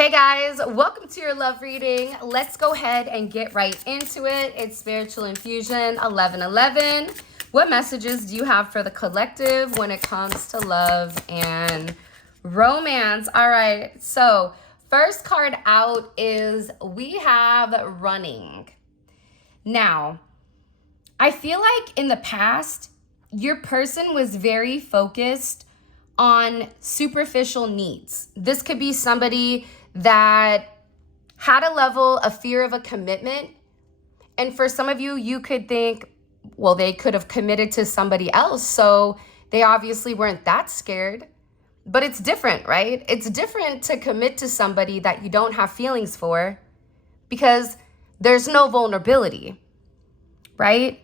Hey guys, welcome to your love reading. Let's go ahead and get right into it. It's Spiritual Infusion 1111. What messages do you have for the collective when it comes to love and romance? All right, so first card out is we have running. Now, I feel like in the past, your person was very focused on superficial needs. This could be somebody that had a level of fear of a commitment. And for some of you, you could think, well, they could have committed to somebody else, so they obviously weren't that scared. But it's different, right? It's different to commit to somebody that you don't have feelings for because there's no vulnerability, right?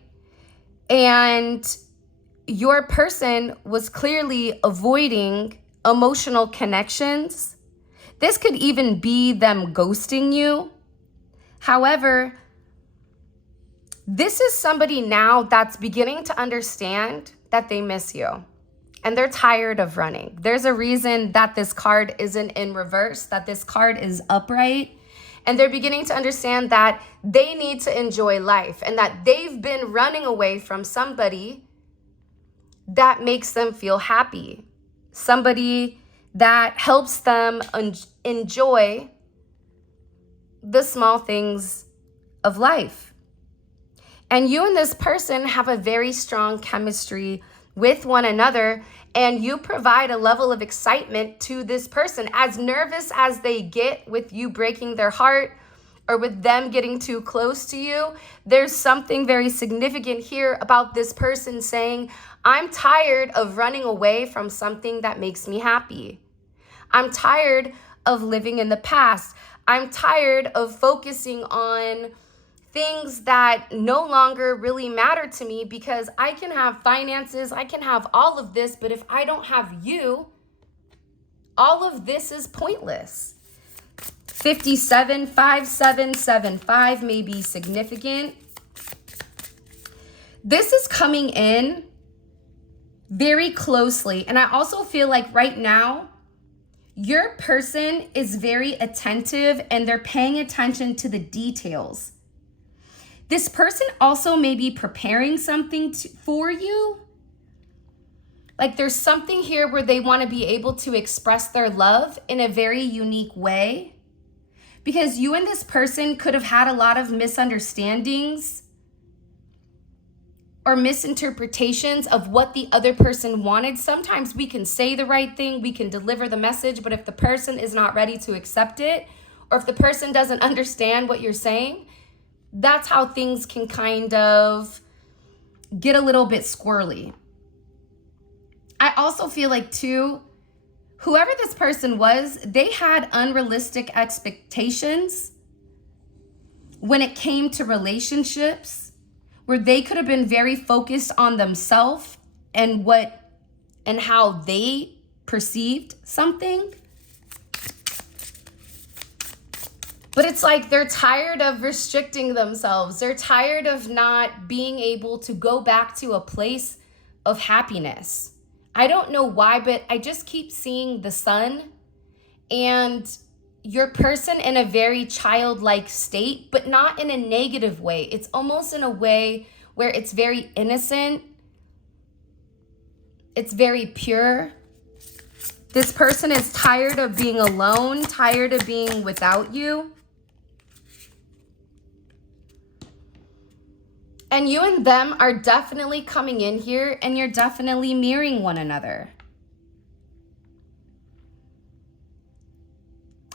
And your person was clearly avoiding emotional connections. This could even be them ghosting you. However, this is somebody now that's beginning to understand that they miss you and they're tired of running. There's a reason that this card isn't in reverse, that this card is upright, and they're beginning to understand that they need to enjoy life and that they've been running away from somebody that makes them feel happy, somebody that helps them enjoy the small things of life. And you and this person have a very strong chemistry with one another, and you provide a level of excitement to this person. As nervous as they get with you breaking their heart or with them getting too close to you, there's something very significant here about this person saying, I'm tired of running away from something that makes me happy. I'm tired of living in the past. I'm tired of focusing on things that no longer really matter to me because I can have finances, I can have all of this, but if I don't have you, all of this is pointless. 575775 may be significant. This is coming in very closely, and I also feel like right now, your person is very attentive and they're paying attention to the details. This person also may be preparing something for you. Like there's something here where they want to be able to express their love in a very unique way. Because you and this person could have had a lot of misunderstandings or misinterpretations of what the other person wanted. Sometimes we can say the right thing, we can deliver the message, but if the person is not ready to accept it, or if the person doesn't understand what you're saying, that's how things can kind of get a little bit squirrely. I also feel like too, whoever this person was, they had unrealistic expectations when it came to relationships, where they could have been very focused on themselves and how they perceived something. But it's like they're tired of restricting themselves. They're tired of not being able to go back to a place of happiness. I don't know why, but I just keep seeing the sun and your person in a very childlike state, but not in a negative way. It's almost in a way where it's very innocent. It's very pure. This person is tired of being alone, tired of being without you. And you and them are definitely coming in here and you're definitely mirroring one another.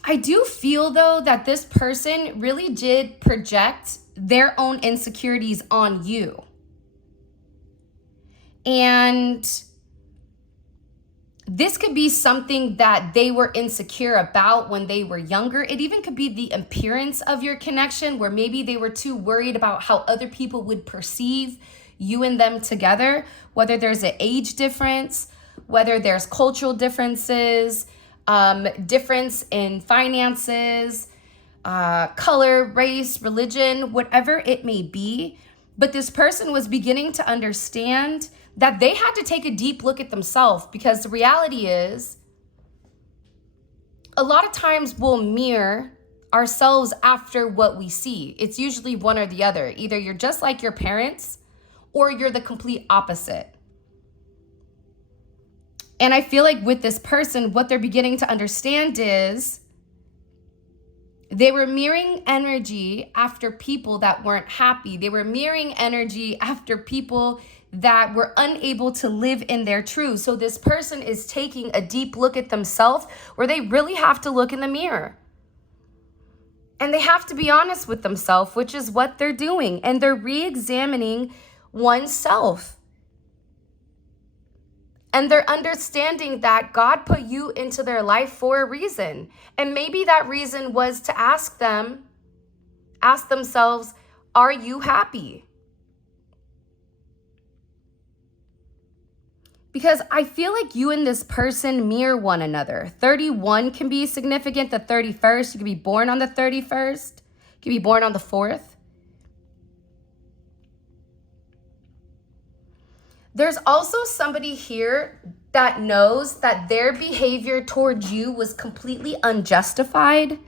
I do feel though that this person really did project their own insecurities on you. And this could be something that they were insecure about when they were younger. It even could be the appearance of your connection where maybe they were too worried about how other people would perceive you and them together, whether there's an age difference, whether there's cultural differences, difference in finances, color, race, religion, whatever it may be. But this person was beginning to understand that they had to take a deep look at themselves, because the reality is a lot of times we'll mirror ourselves after what we see. It's usually one or the other. Either you're just like your parents or you're the complete opposite. And I feel like with this person, what they're beginning to understand is they were mirroring energy after people that weren't happy. They were mirroring energy after people that were unable to live in their truth. So this person is taking a deep look at themselves where they really have to look in the mirror. And they have to be honest with themselves, which is what they're doing. And they're re-examining oneself. And they're understanding that God put you into their life for a reason. And maybe that reason was to ask themselves, are you happy? Because I feel like you and this person mirror one another. 31 can be significant, the 31st. You could be born on the 31st. You could be born on the 4th. There's also somebody here that knows that their behavior towards you was completely unjustified.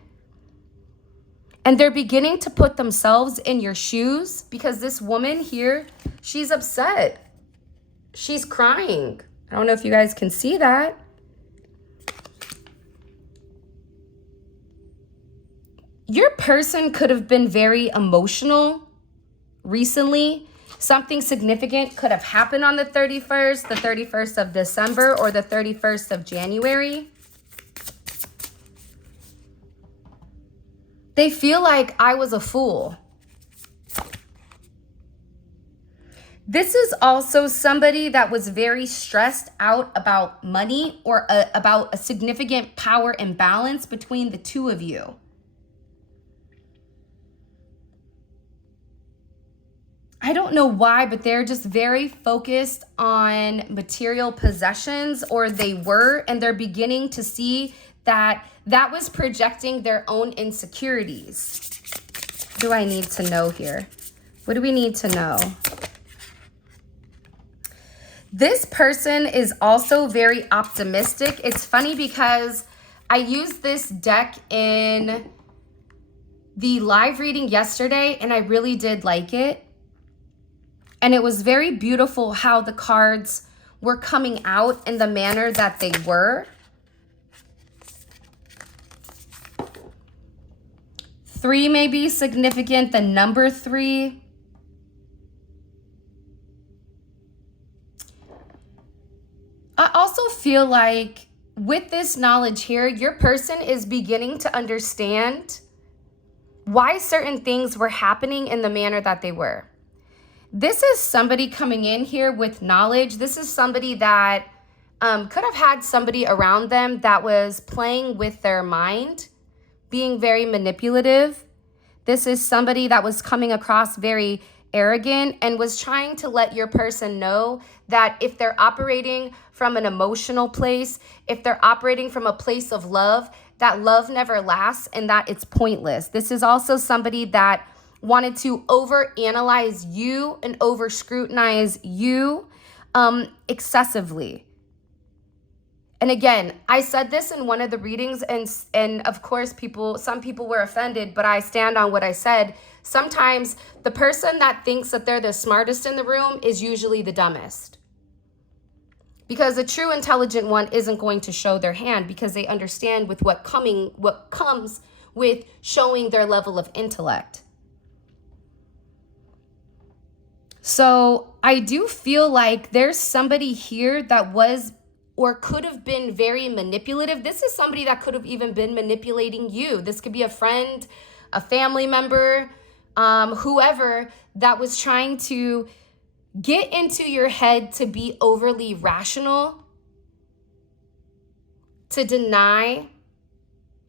And they're beginning to put themselves in your shoes because this woman here, she's upset. She's crying. I don't know if you guys can see that. Your person could have been very emotional recently. Something significant could have happened on the 31st of December, or the 31st of January. They feel like I was a fool. This is also somebody that was very stressed out about money or about a significant power imbalance between the two of you. I don't know why, but they're just very focused on material possessions, or they were, and they're beginning to see that that was projecting their own insecurities. What do I need to know here? What do we need to know? This person is also very optimistic. It's funny because I used this deck in the live reading yesterday, and I really did like it. And it was very beautiful how the cards were coming out in the manner that they were. 3 may be significant, the number 3. I also feel like with this knowledge here, your person is beginning to understand why certain things were happening in the manner that they were. This is somebody coming in here with knowledge. This is somebody that could have had somebody around them that was playing with their mind, being very manipulative. This is somebody that was coming across very arrogant and was trying to let your person know that if they're operating from an emotional place, if they're operating from a place of love, that love never lasts and that it's pointless. This is also somebody that wanted to overanalyze you and over scrutinize you excessively. And again, I said this in one of the readings, and of course some people were offended, but I stand on what I said. Sometimes the person that thinks that they're the smartest in the room is usually the dumbest. Because a true intelligent one isn't going to show their hand because they understand with what comes with showing their level of intellect. So I do feel like there's somebody here that was or could have been very manipulative. This is somebody that could have even been manipulating you. This could be a friend, a family member, whoever that was trying to get into your head to be overly rational, to deny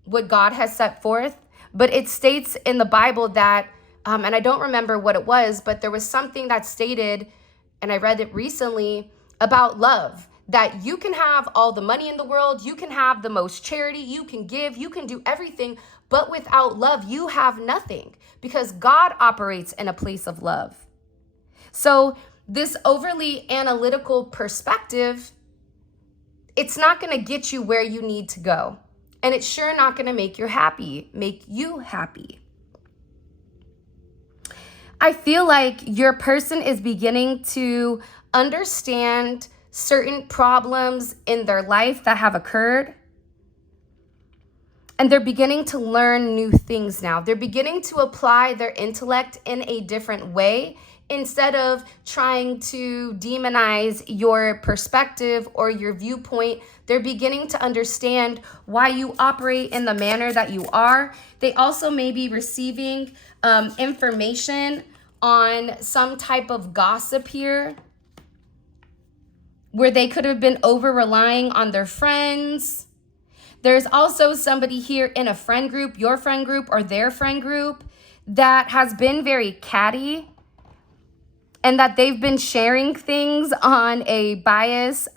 what God has set forth. But it states in the Bible that, and I don't remember what it was, but there was something that stated, and I read it recently, about love. That you can have all the money in the world, you can have the most charity, you can give, you can do everything, but without love, you have nothing, because God operates in a place of love. So this overly analytical perspective, it's not going to get you where you need to go. and it's sure not going to make you happy. I feel like your person is beginning to understand certain problems in their life that have occurred. And they're beginning to learn new things now. They're beginning to apply their intellect in a different way instead of trying to demonize your perspective or your viewpoint. They're beginning to understand why you operate in the manner that you are. They also may be receiving information on some type of gossip here where they could have been over-relying on their friends. There's also somebody here in a friend group, your friend group or their friend group, that has been very catty and that they've been sharing things on a bias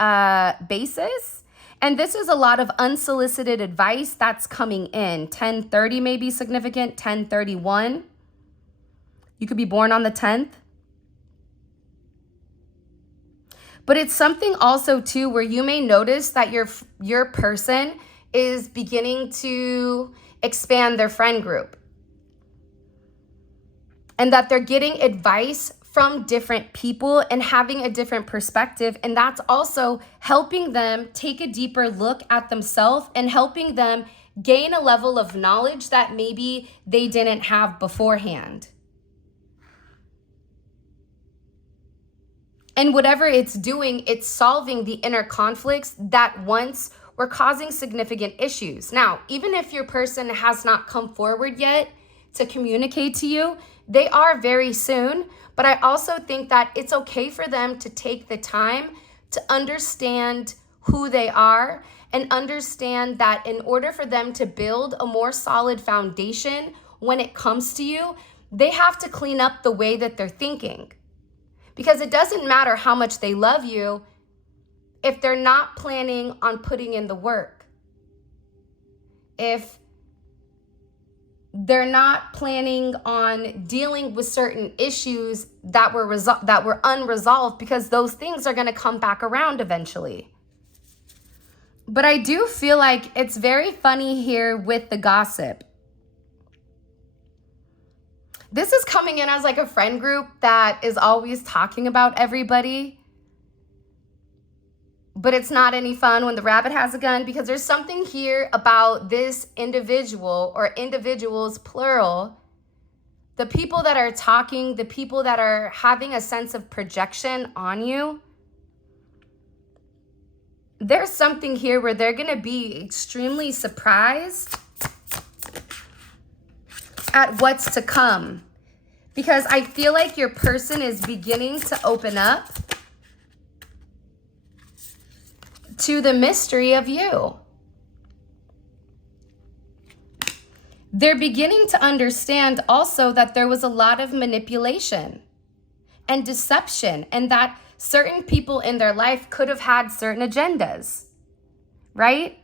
basis. And this is a lot of unsolicited advice that's coming in. 1030 may be significant, 1031. You could be born on the 10th. But it's something also too where you may notice that your person is beginning to expand their friend group and that they're getting advice from different people and having a different perspective. And that's also helping them take a deeper look at themselves and helping them gain a level of knowledge that maybe they didn't have beforehand. And whatever it's doing, it's solving the inner conflicts that once were causing significant issues. Now, even if your person has not come forward yet to communicate to you, they are very soon. But I also think that it's okay for them to take the time to understand who they are and understand that in order for them to build a more solid foundation when it comes to you, they have to clean up the way that they're thinking. Because it doesn't matter how much they love you if they're not planning on putting in the work. If they're not planning on dealing with certain issues that were unresolved, because those things are going to come back around eventually. But I do feel like it's very funny here with the gossip. This is coming in as like a friend group that is always talking about everybody. But it's not any fun when the rabbit has a gun, because there's something here about this individual or individuals, plural. The people that are talking, the people that are having a sense of projection on you. There's something here where they're going to be extremely surprised at what's to come, because I feel like your person is beginning to open up to the mystery of you. They're beginning to understand also that there was a lot of manipulation and deception, and that certain people in their life could have had certain agendas, right?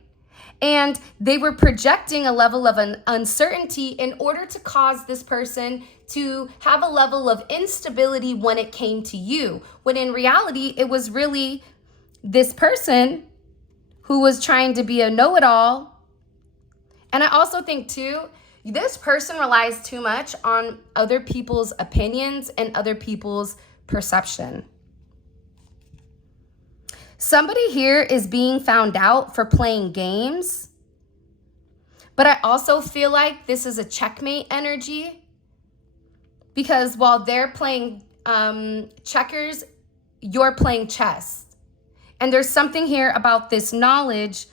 And they were projecting a level of an uncertainty in order to cause this person to have a level of instability when it came to you, when in reality, it was really this person who was trying to be a know-it-all. And I also think too, this person relies too much on other people's opinions and other people's perception. Somebody here is being found out for playing games, but I also feel like this is a checkmate energy, because while they're playing checkers, you're playing chess. And there's something here about this knowledge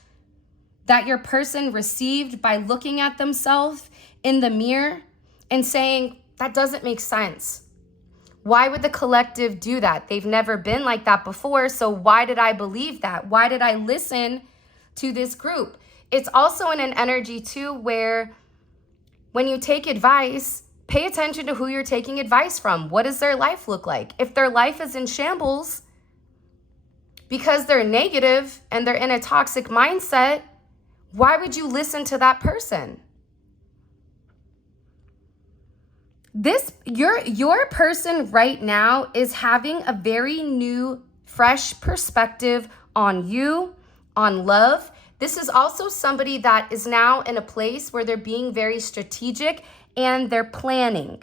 that your person received by looking at themselves in the mirror and saying, that doesn't make sense. Why would the collective do that? They've never been like that before. So why did I believe that? Why did I listen to this group? It's also in an energy too where when you take advice, pay attention to who you're taking advice from. What does their life look like? If their life is in shambles because they're negative and they're in a toxic mindset, why would you listen to that person? Your person right now is having a very new, fresh perspective on you, on love. This is also somebody that is now in a place where they're being very strategic and they're planning.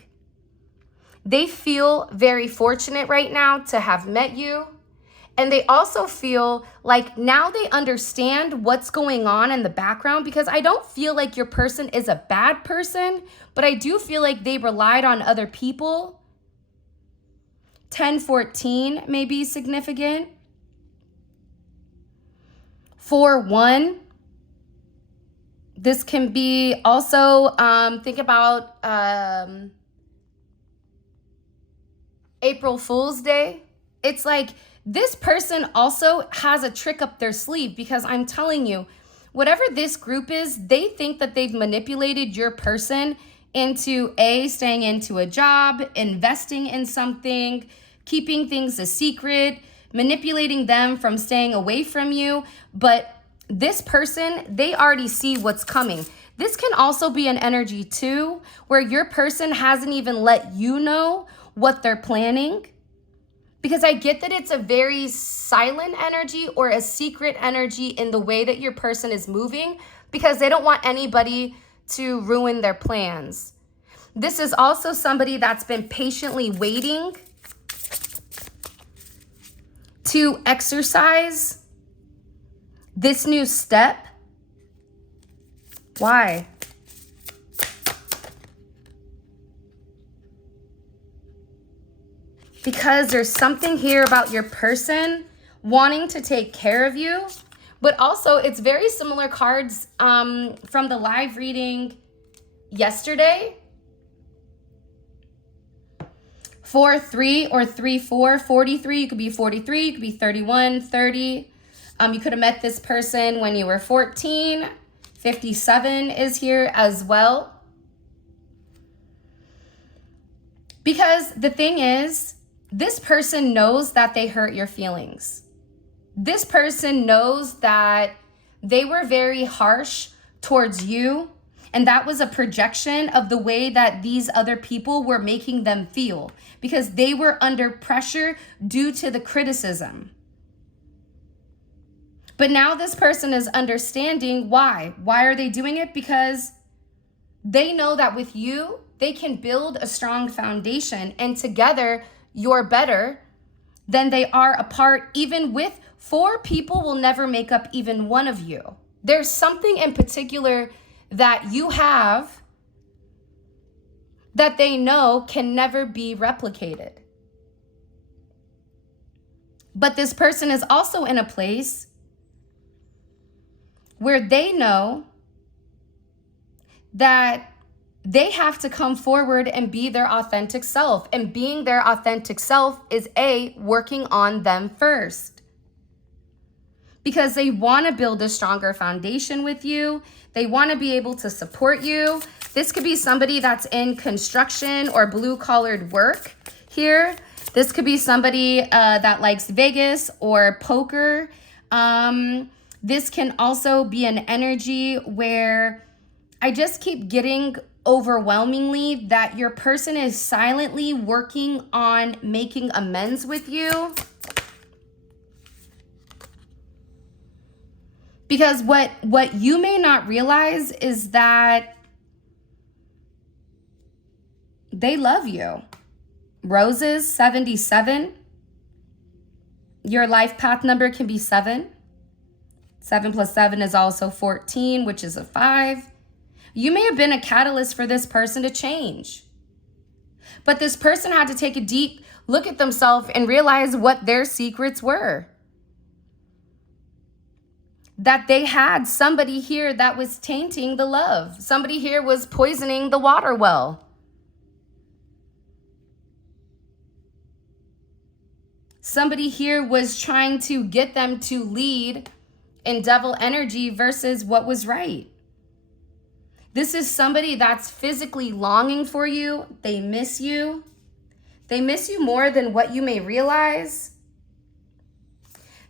They feel very fortunate right now to have met you. And they also feel like now they understand what's going on in the background, because I don't feel like your person is a bad person, but I do feel like they relied on other people. 10-14 may be significant. 4-1. This can be also, think about April Fool's Day. It's like this person also has a trick up their sleeve, because I'm telling you, whatever this group is, they think that they've manipulated your person into staying into a job, investing in something, keeping things a secret, manipulating them from staying away from you. But this person, they already see what's coming. This can also be an energy too, where your person hasn't even let you know what they're planning. Because I get that it's a very silent energy or a secret energy in the way that your person is moving, because they don't want anybody to ruin their plans. This is also somebody that's been patiently waiting to exercise this new step. Why? Because there's something here about your person wanting to take care of you, but also it's very similar cards from the live reading yesterday. 4-3 or 3-4, 43. You could be 43, you could be 31, 30. You could have met this person when you were 14. 57 is here as well. Because the thing is, this person knows that they hurt your feelings. This person knows that they were very harsh towards you, and that was a projection of the way that these other people were making them feel, because they were under pressure due to the criticism. But now this person is understanding why. Why are they doing it? Because they know that with you, they can build a strong foundation, and together you're better than they are apart. Even with 4 people will never make up even one of you. There's something in particular that you have that they know can never be replicated. But this person is also in a place where they know that they have to come forward and be their authentic self. And being their authentic self is working on them first. Because they want to build a stronger foundation with you. They want to be able to support you. This could be somebody that's in construction or blue-collared work here. This could be somebody that likes Vegas or poker. This can also be an energy where I just keep getting overwhelmingly that your person is silently working on making amends with you. Because what you may not realize is that they love you. Roses, 77. Your life path number can be 7. 7 plus 7 is also 14, which is a 5. You may have been a catalyst for this person to change. But this person had to take a deep look at themselves and realize what their secrets were. That they had somebody here that was tainting the love. Somebody here was poisoning the water well. Somebody here was trying to get them to lead in devil energy versus what was right. This is somebody that's physically longing for you. They miss you. They miss you more than what you may realize.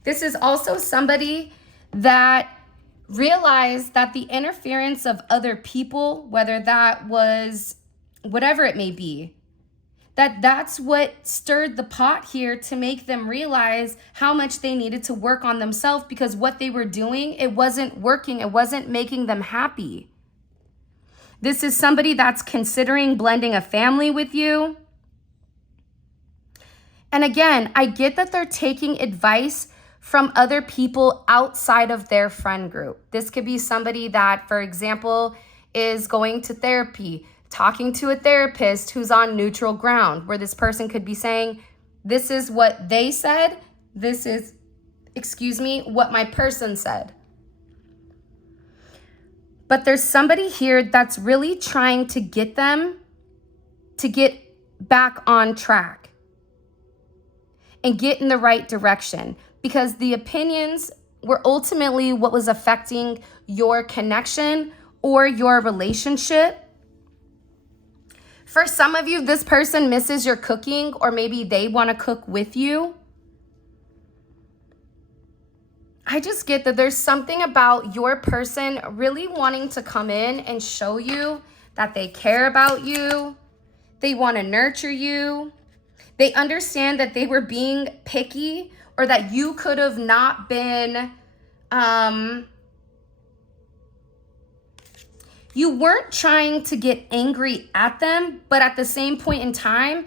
This is also somebody that realized that the interference of other people, whether that was whatever it may be, that's what stirred the pot here to make them realize how much they needed to work on themselves, because what they were doing, it wasn't working. It wasn't making them happy. This is somebody that's considering blending a family with you. And again, I get that they're taking advice from other people outside of their friend group. This could be somebody that, for example, is going to therapy, talking to a therapist who's on neutral ground, where this person could be saying, this is what they said, this is, what my person said. But there's somebody here that's really trying to get them to get back on track and get in the right direction, because the opinions were ultimately what was affecting your connection or your relationship. For some of you, this person misses your cooking, or maybe they want to cook with you. I just get that there's something about your person really wanting to come in and show you that they care about you. They want to nurture you. They understand that they were being picky, or that you could have not been, you weren't trying to get angry at them, but at the same point in time,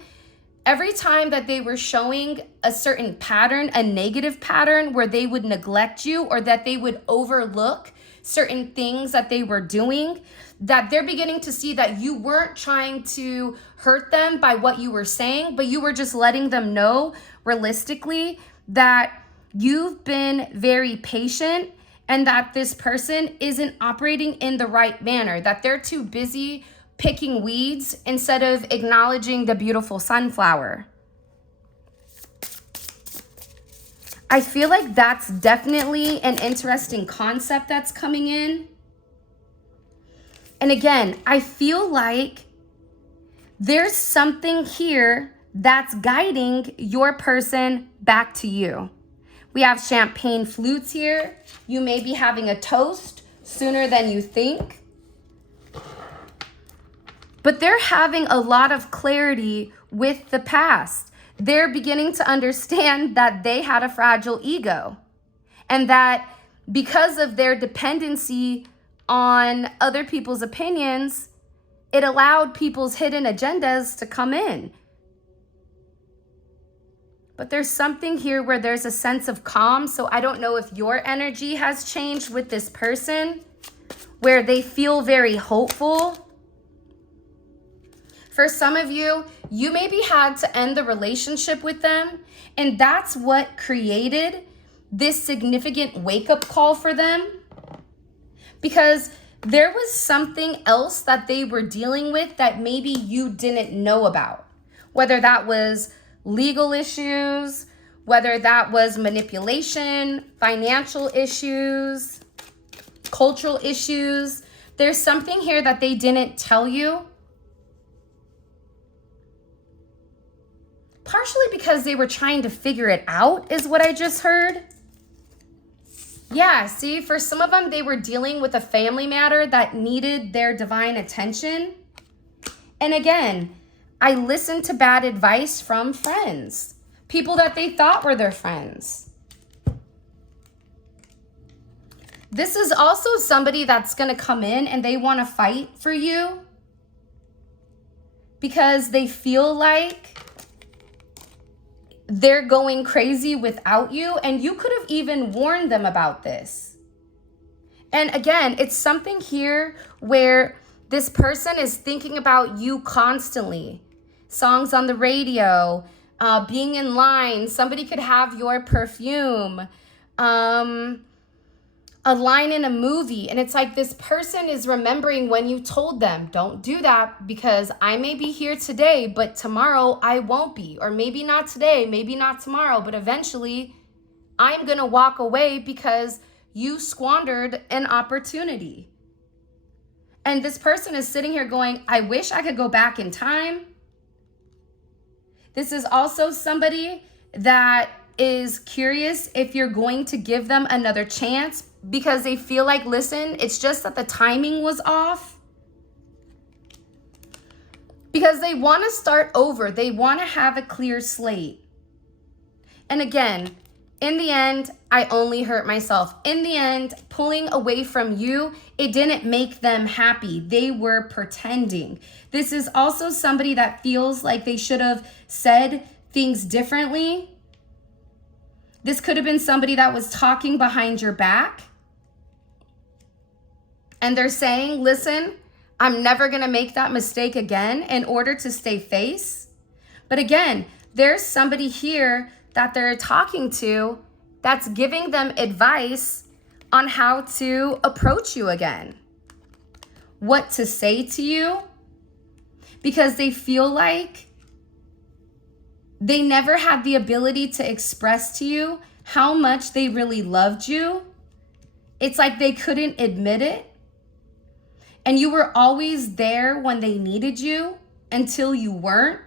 every time that they were showing a certain pattern, a negative pattern where they would neglect you, or that they would overlook certain things that they were doing, that they're beginning to see that you weren't trying to hurt them by what you were saying, but you were just letting them know realistically that you've been very patient, and that this person isn't operating in the right manner, that they're too busy picking weeds instead of acknowledging the beautiful sunflower. I feel like that's definitely an interesting concept that's coming in. And again, I feel like there's something here that's guiding your person back to you. We have champagne flutes here. You may be having a toast sooner than you think. But they're having a lot of clarity with the past. They're beginning to understand that they had a fragile ego, and that because of their dependency on other people's opinions, it allowed people's hidden agendas to come in. But there's something here where there's a sense of calm. So I don't know if your energy has changed with this person, where they feel very hopeful. For some of you, you maybe had to end the relationship with them, and that's what created this significant wake-up call for them, because there was something else that they were dealing with that maybe you didn't know about, whether that was legal issues, whether that was manipulation, financial issues, cultural issues. There's something here that they didn't tell you. Partially because they were trying to figure it out, is what I just heard. Yeah, see, for some of them, they were dealing with a family matter that needed their divine attention. And again, I listened to bad advice from friends, people that they thought were their friends. This is also somebody that's going to come in and they want to fight for you because they feel like they're going crazy without you, and you could have even warned them about this. And again, it's something here where this person is thinking about you constantly. Songs on the radio, being in line, somebody could have your perfume, a line in a movie, and it's like this person is remembering when you told them, don't do that because I may be here today, but tomorrow I won't be. Or maybe not today, maybe not tomorrow, but eventually I'm gonna walk away because you squandered an opportunity. And this person is sitting here going, I wish I could go back in time. This is also somebody that is curious if you're going to give them another chance, because they feel like, listen, it's just that the timing was off. because they want to start over. They want to have a clear slate. And again, in the end, I only hurt myself. In the end, pulling away from you, it didn't make them happy. They were pretending. This is also somebody that feels like they should have said things differently. This could have been somebody that was talking behind your back. And they're saying, listen, I'm never going to make that mistake again in order to stay face. But again, there's somebody here that they're talking to that's giving them advice on how to approach you again, what to say to you, because they feel like they never had the ability to express to you how much they really loved you. It's like they couldn't admit it. And you were always there when they needed you until you weren't.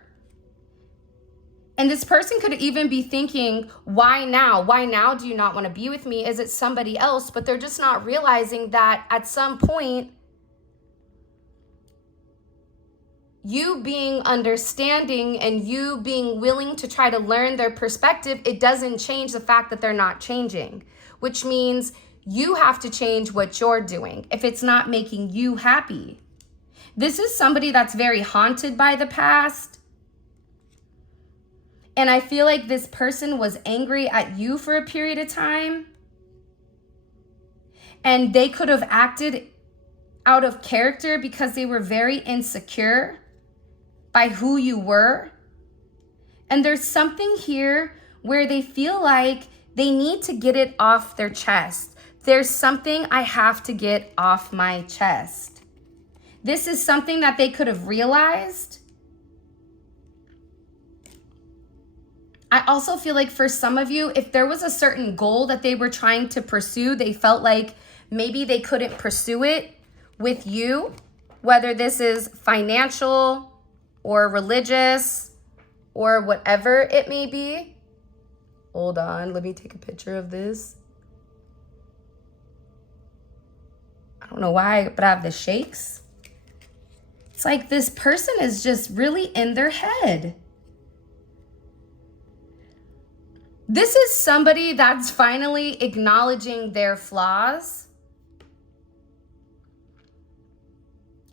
And this person could even be thinking, why now? Why now do you not want to be with me? Is it somebody else? But they're just not realizing that at some point, you being understanding and you being willing to try to learn their perspective, it doesn't change the fact that they're not changing, which means you have to change what you're doing if it's not making you happy. This is somebody that's very haunted by the past. And I feel like this person was angry at you for a period of time. And they could have acted out of character because they were very insecure by who you were. And there's something here where they feel like they need to get it off their chest. There's something I have to get off my chest. This is something that they could have realized. I also feel like for some of you, if there was a certain goal that they were trying to pursue, they felt like maybe they couldn't pursue it with you, whether this is financial or religious or whatever it may be. Hold on, let me take a picture of this. I don't know why, but I have the shakes. It's like this person is just really in their head. This is somebody that's finally acknowledging their flaws.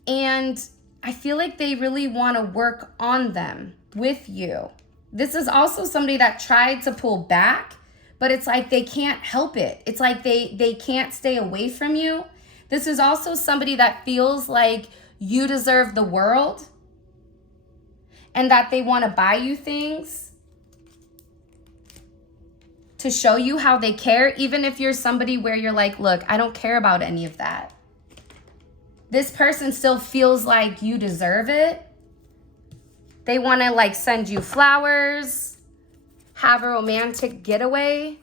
And I feel like they really want to work on them with you. This is also somebody that tried to pull back, but it's like they can't help it. It's like they can't stay away from you. This is also somebody that feels like you deserve the world and that they want to buy you things to show you how they care, even if you're somebody where you're like, look, I don't care about any of that. This person still feels like you deserve it. They want to like send you flowers, have a romantic getaway.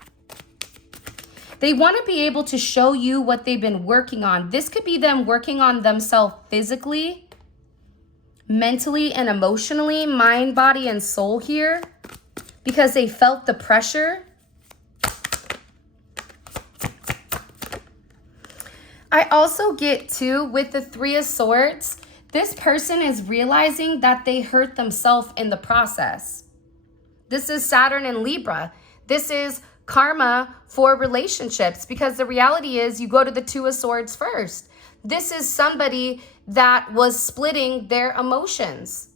They want to be able to show you what they've been working on. This could be them working on themselves physically, mentally, and emotionally, mind, body, and soul here, because they felt the pressure. I also get too, with the Three of Swords, this person is realizing that they hurt themselves in the process. This is Saturn and Libra. This is karma for relationships, because the reality is you go to the Two of Swords first. This is somebody that was splitting their emotions.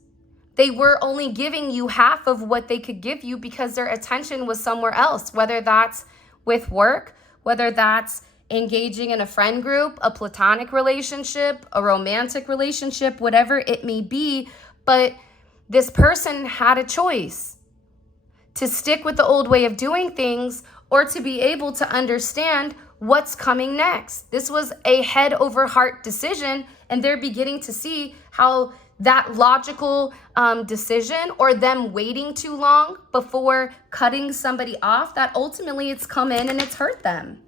They were only giving you half of what they could give you because their attention was somewhere else, whether that's with work, whether that's engaging in a friend group, a platonic relationship, a romantic relationship, whatever it may be. But this person had a choice to stick with the old way of doing things or to be able to understand what's coming next. This was a head over heart decision, and they're beginning to see how that logical decision, or them waiting too long before cutting somebody off, that ultimately it's come in and it's hurt them.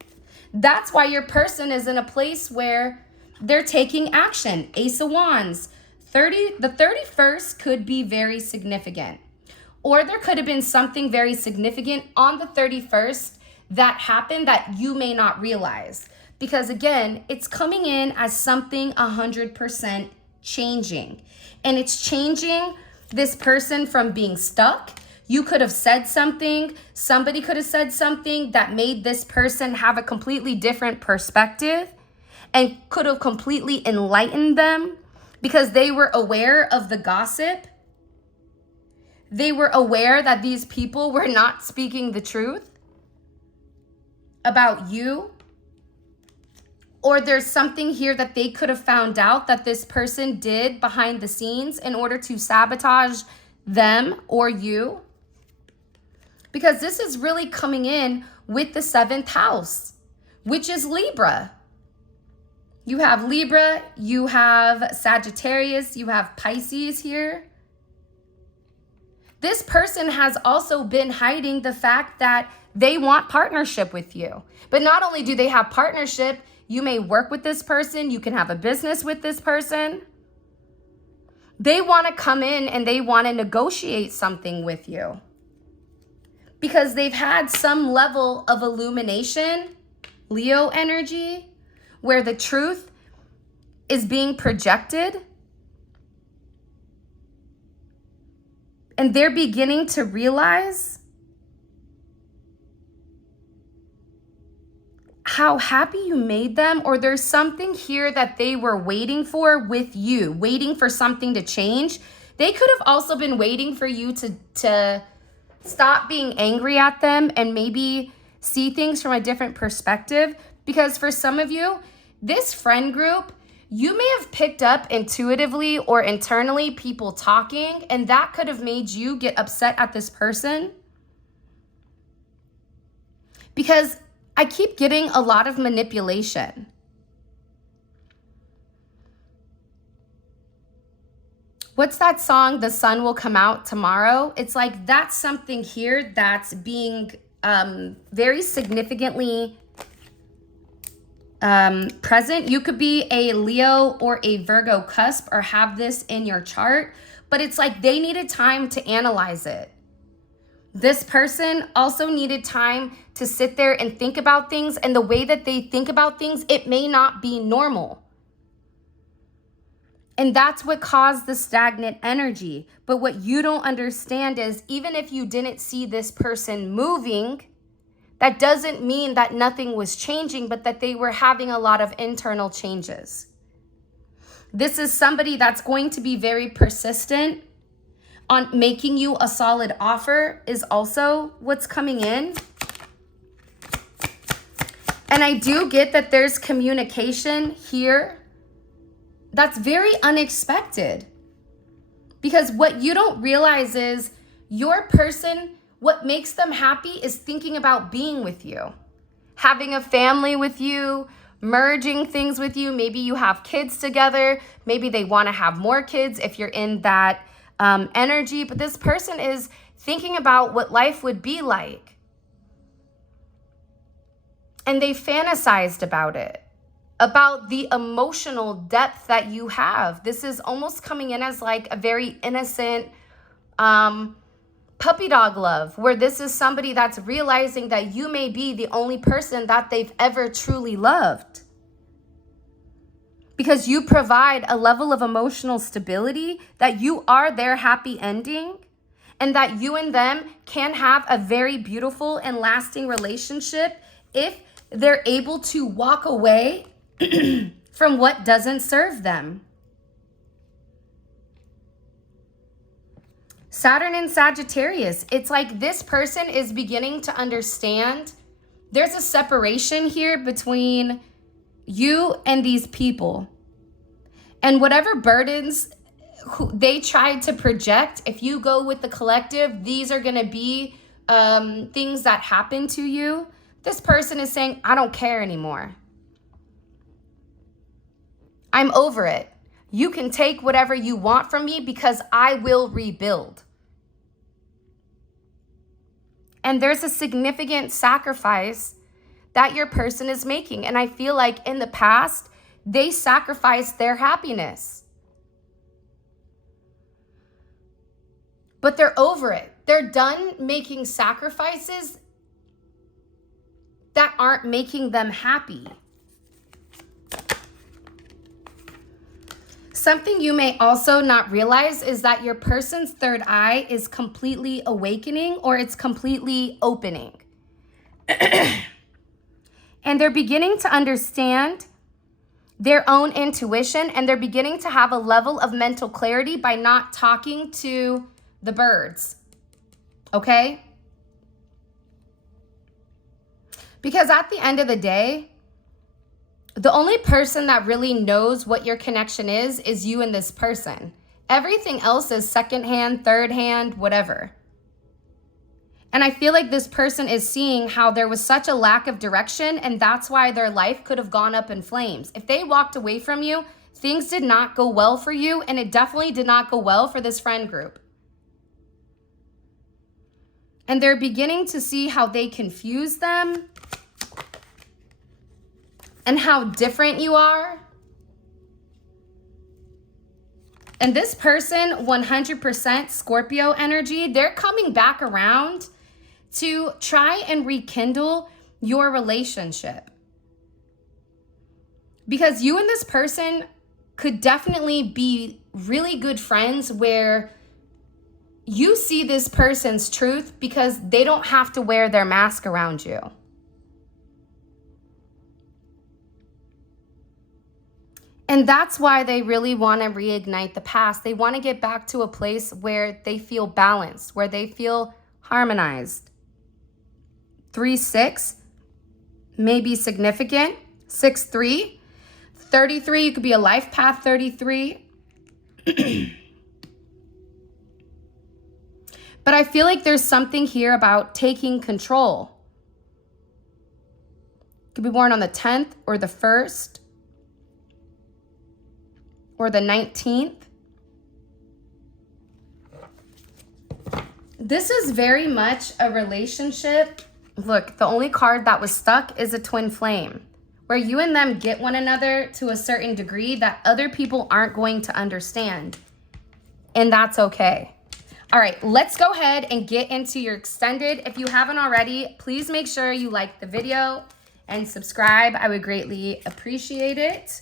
That's why your person is in a place where they're taking action. Ace of Wands. The 31st could be very significant. Or there could have been something very significant on the 31st that happened that you may not realize. Because again, it's coming in as something 100% changing. And it's changing this person from being stuck. You could have said something, somebody could have said something that made this person have a completely different perspective and could have completely enlightened them because they were aware of the gossip. They were aware that these people were not speaking the truth about you. Or there's something here that they could have found out that this person did behind the scenes in order to sabotage them or you. Because this is really coming in with the 7th house, which is Libra. You have Libra, you have Sagittarius, you have Pisces here. This person has also been hiding the fact that they want partnership with you. But not only do they have partnership, you may work with this person, you can have a business with this person. They want to come in and they want to negotiate something with you because they've had some level of illumination, Leo energy, where the truth is being projected. And they're beginning to realize how happy you made them, or there's something here that they were waiting for with you, waiting for something to change. They could have also been waiting for you to stop being angry at them and maybe see things from a different perspective. Because for some of you, this friend group, you may have picked up intuitively or internally people talking, and that could have made you get upset at this person. Because I keep getting a lot of manipulation. What's that song, The Sun Will Come Out Tomorrow? It's like that's something here that's being very significantly present. You could be a Leo or a Virgo cusp or have this in your chart, but it's like they needed time to analyze it. This person also needed time to sit there and think about things, and the way that they think about things, it may not be normal. And that's what caused the stagnant energy. But what you don't understand is even if you didn't see this person moving, that doesn't mean that nothing was changing, but that they were having a lot of internal changes. This is somebody that's going to be very persistent on making you a solid offer is also what's coming in. And I do get that there's communication here that's very unexpected. Because what you don't realize is your person, what makes them happy is thinking about being with you, having a family with you, merging things with you. Maybe you have kids together. Maybe they want to have more kids if you're in that energy. But this person is thinking about what life would be like. And they fantasized about it, about the emotional depth that you have. This is almost coming in as like a very innocent puppy dog love, where this is somebody that's realizing that you may be the only person that they've ever truly loved. Because you provide a level of emotional stability that you are their happy ending, and that you and them can have a very beautiful and lasting relationship if they're able to walk away from what doesn't serve them. Saturn and Sagittarius, it's like this person is beginning to understand there's a separation here between you and these people. And whatever burdens they tried to project, if you go with the collective, these are going to be things that happen to you. This person is saying, I don't care anymore. I'm over it. You can take whatever you want from me because I will rebuild. And there's a significant sacrifice that your person is making. And I feel like in the past, they sacrificed their happiness. But they're over it. They're done making sacrifices that aren't making them happy. Something you may also not realize is that your person's third eye is completely awakening, or it's completely opening. And they're beginning to understand their own intuition, and they're beginning to have a level of mental clarity by not talking to the birds. Okay? Because at the end of the day, the only person that really knows what your connection is you and this person. Everything else is secondhand, third hand, whatever. And I feel like this person is seeing how there was such a lack of direction, and that's why their life could have gone up in flames. If they walked away from you, things did not go well for you, and it definitely did not go well for this friend group. And they're beginning to see how they confuse them and how different you are. And this person, 100% Scorpio energy, they're coming back around to try and rekindle your relationship. Because you and this person could definitely be really good friends, where you see this person's truth because they don't have to wear their mask around you. And that's why they really want to reignite the past. They want to get back to a place where they feel balanced, where they feel harmonized. 3-6 may be significant. 6-3. 33, you could be a life path 33. But I feel like there's something here about taking control. You could be born on the 10th or the 1st. Or the 19th. This is very much a relationship. Look, the only card that was stuck is a twin flame, where you and them get one another to a certain degree that other people aren't going to understand. And that's okay. All right, let's go ahead and get into your extended. If you haven't already, please make sure you like the video and subscribe. I would greatly appreciate it.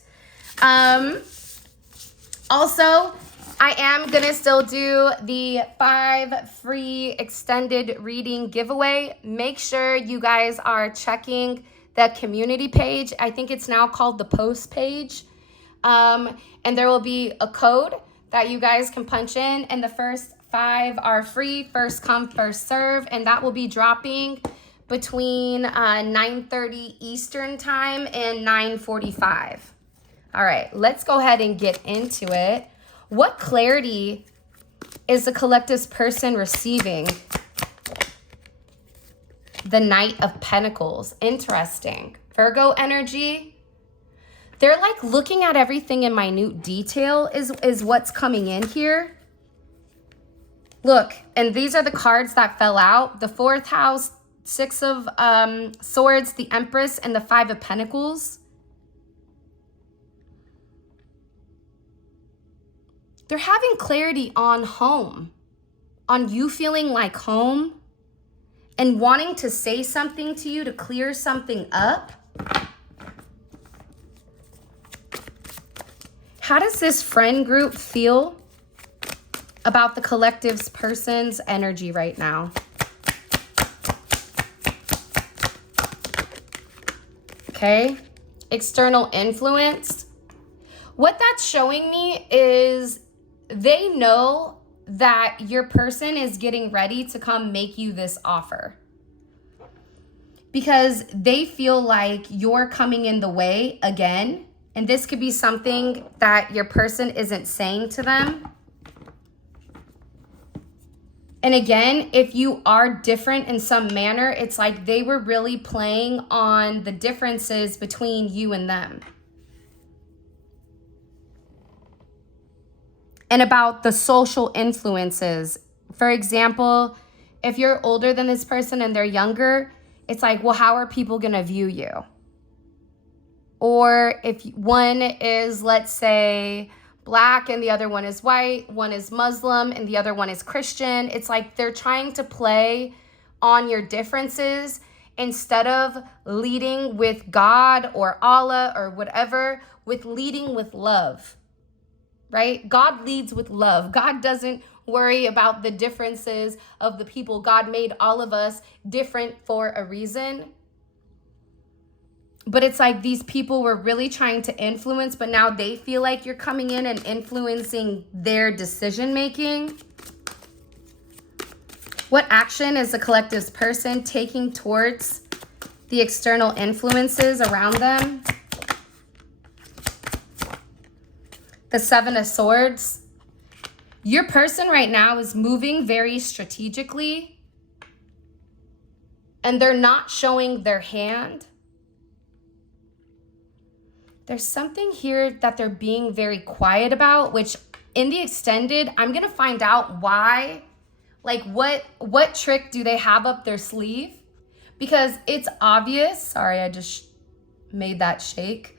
Also, I am going to still do the 5 free extended reading giveaway. Make sure you guys are checking the community page. I think it's now called the post page. And there will be a code that you guys can punch in. And the first 5 are free, first come, first serve. And that will be dropping between 9:30 Eastern time and 9:45. All right, let's go ahead and get into it. What clarity is the collective's person receiving? The Knight of Pentacles. Interesting. Virgo energy. They're like looking at everything in minute detail is what's coming in here. Look, and these are the cards that fell out. The 4th house, 6 of Swords, the Empress, and the 5 of Pentacles. They're having clarity on home, on you feeling like home and wanting to say something to you to clear something up. How does this friend group feel about the collective's person's energy right now? Okay, external influence. What that's showing me is they know that your person is getting ready to come make you this offer, because they feel like you're coming in the way again. And this could be something that your person isn't saying to them. And again, if you are different in some manner, it's like they were really playing on the differences between you and them. And about the social influences. For example, if you're older than this person and they're younger, it's like, well, how are people going to view you? Or if one is, let's say, Black and the other one is white, one is Muslim and the other one is Christian. It's like they're trying to play on your differences instead of leading with God or Allah or whatever, with leading with love. right? God leads with love. God doesn't worry about the differences of the people. God made all of us different for a reason. But it's like these people were really trying to influence, but now they feel like you're coming in and influencing their decision making. What action is the collective's person taking towards the external influences around them? The Seven of Swords. Your person right now is moving very strategically, and they're not showing their hand. There's something here that they're being very quiet about, which in the extended, I'm going to find out why. Like what trick do they have up their sleeve? Because it's obvious. Sorry, I just made that shake.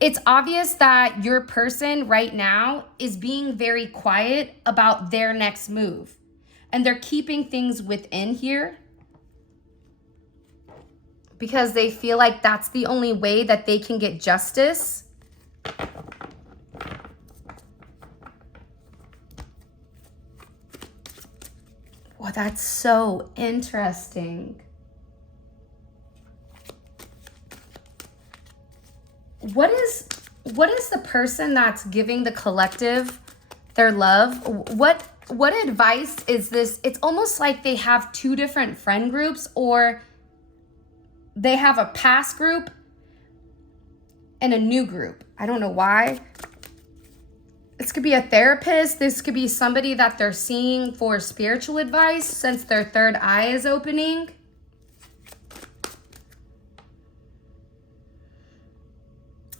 It's obvious that your person right now is being very quiet about their next move. And they're keeping things within here because they feel like that's the only way that they can get justice. Well, that's so interesting. What is the person that's giving the collective their love? What advice is this? It's almost like they have two different friend groups, or they have a past group and a new group. I don't know why. This could be a therapist. This could be somebody that they're seeing for spiritual advice since their third eye is opening.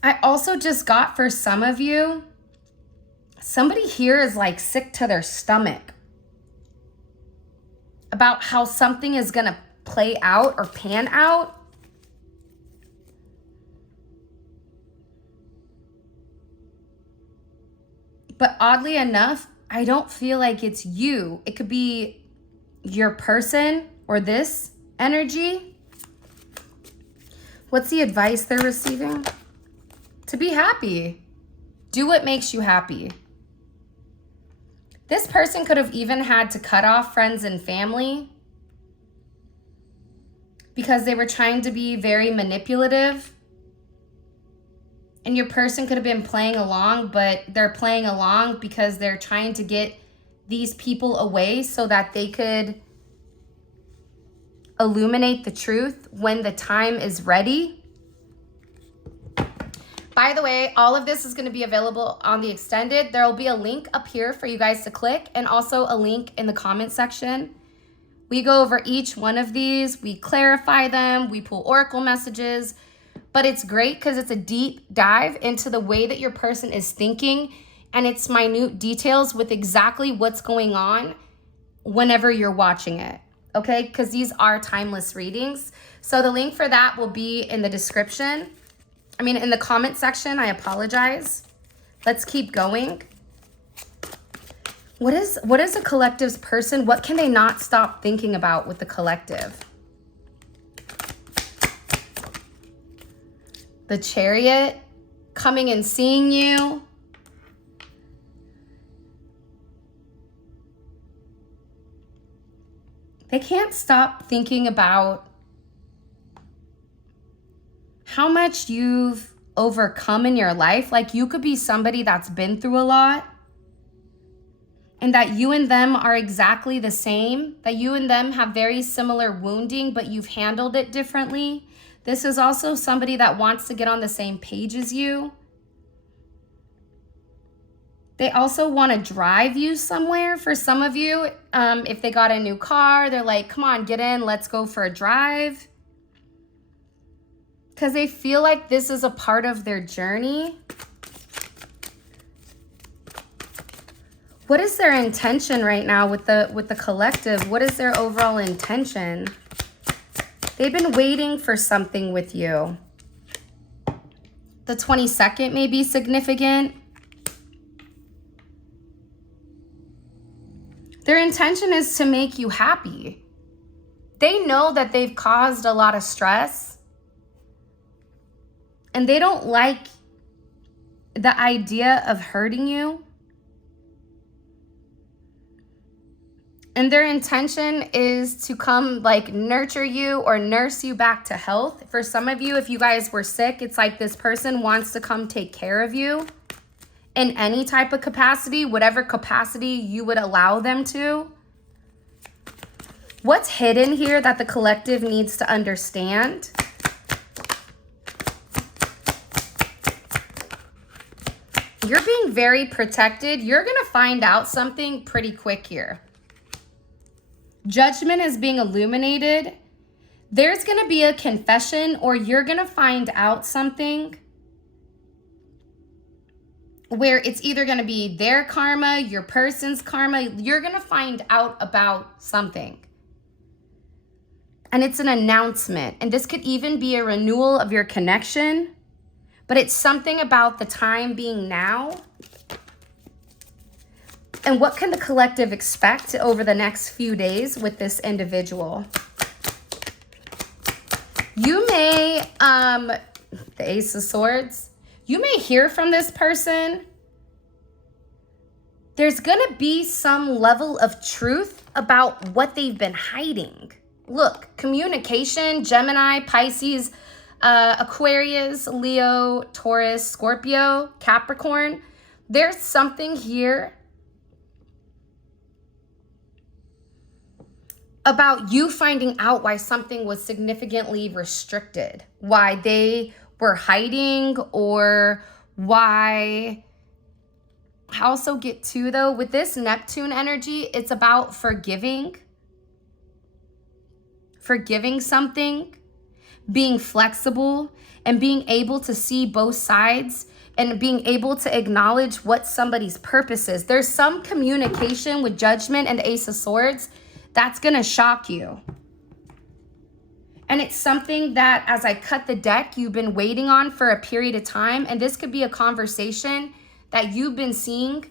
I also just got, for some of you, somebody here is like sick to their stomach about how something is going to play out or pan out. But oddly enough, I don't feel like it's you. It could be your person or this energy. What's the advice they're receiving? To be happy. Do what makes you happy. This person could have even had to cut off friends and family because they were trying to be very manipulative. And your person could have been playing along, but they're playing along because they're trying to get these people away so that they could illuminate the truth when the time is ready. By the way, all of this is going to be available on the extended. There will be a link up here for you guys to click, and also a link in the comment section. We go over each one of these. We clarify them. We pull oracle messages. But it's great because it's a deep dive into the way that your person is thinking, and it's minute details with exactly what's going on whenever you're watching it, okay? Because these are timeless readings. So the link for that will be in the description. I mean, in the comment section. I apologize. Let's keep going. What is a collective's person? What can they not stop thinking about with the collective? The Chariot, coming and seeing you. They can't stop thinking about how much you've overcome in your life. Like, you could be somebody that's been through a lot, and that you and them are exactly the same, that you and them have very similar wounding, but you've handled it differently. This is also somebody that wants to get on the same page as you. They also want to drive you somewhere. For some of you, if they got a new car, they're like, come on, get in, let's go for a drive. Because they feel like this is a part of their journey. What is their intention right now with the collective? What is their overall intention? They've been waiting for something with you. The 22nd may be significant. Their intention is to make you happy. They know that they've caused a lot of stress, and they don't like the idea of hurting you. And their intention is to come like nurture you or nurse you back to health. For some of you, if you guys were sick, it's like this person wants to come take care of you in any type of capacity, whatever capacity you would allow them to. What's hidden here that the collective needs to understand? You're being very protected. You're going to find out something pretty quick here. Judgment is being illuminated. There's going to be a confession, or you're going to find out something where it's either going to be their karma, your person's karma. You're going to find out about something. And it's an announcement. And this could even be a renewal of your connection. But it's something about the time being now. And what can the collective expect over the next few days with this individual? You may, the Ace of Swords, you may hear from this person. There's going to be some level of truth about what they've been hiding. Look, communication, Gemini, Pisces, Aquarius, Leo, Taurus, Scorpio, Capricorn. There's something here about you finding out why something was significantly restricted, why they were hiding, or why. I also get to, though, with this Neptune energy, it's about forgiving something, being flexible, and being able to see both sides and being able to acknowledge what somebody's purpose is. There's some communication with Judgment and the Ace of Swords that's going to shock you. And it's something that, as I cut the deck, you've been waiting on for a period of time. And this could be a conversation that you've been seeing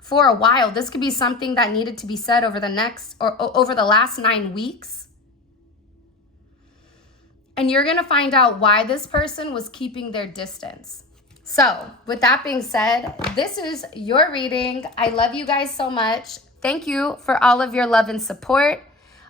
for a while. This could be something that needed to be said over the last 9 weeks. And you're going to find out why this person was keeping their distance. So with that being said, this is your reading. I love you guys so much. Thank you for all of your love and support.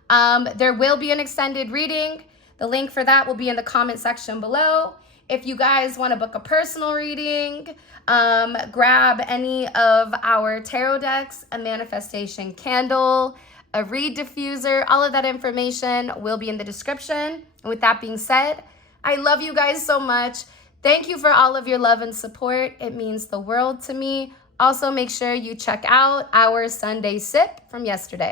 There will be an extended reading. The link for that will be in the comment section below. If you guys want to book a personal reading, grab any of our tarot decks, a manifestation candle, a reed diffuser. All of that information will be in the description. And with that being said, I love you guys so much. Thank you for all of your love and support. It means the world to me. Also, make sure you check out our Sunday sip from yesterday.